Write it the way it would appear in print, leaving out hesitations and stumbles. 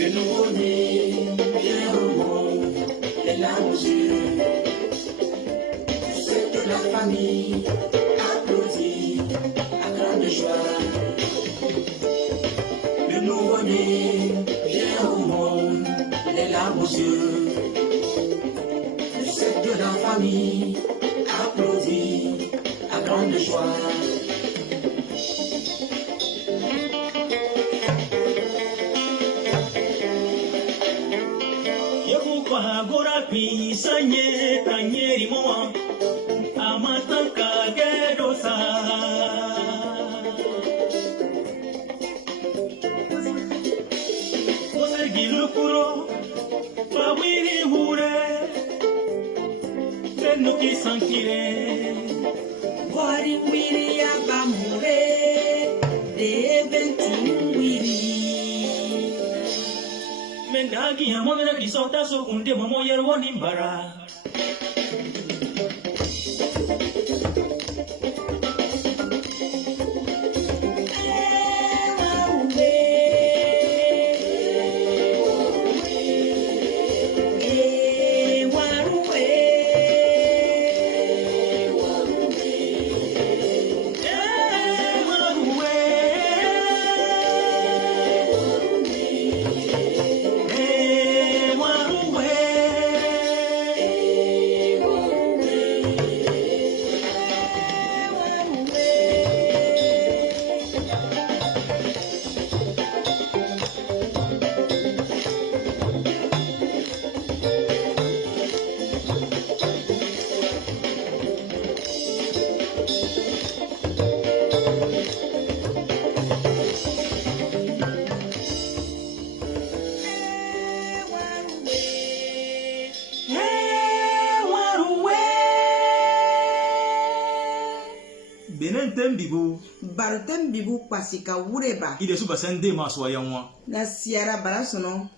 Le nouveau-né vient au monde, les larmes aux yeux. C'est que la famille applaudit à grande joie. Le nouveau-né vient au monde, les larmes aux yeux. C'est que la famille applaudit à grande joie. Agora pisanye tanyeri moa amatanka gedosa Ose gilukuro Pawiri hure Tenuki sankire Wari wiri abamure Deventi wiri Mendagi amona kisota so kunde momo yerwo nimbara Bibu Barutem bibu pasika wureba. Ide suba sende maswa yanwa. Na siara barasono.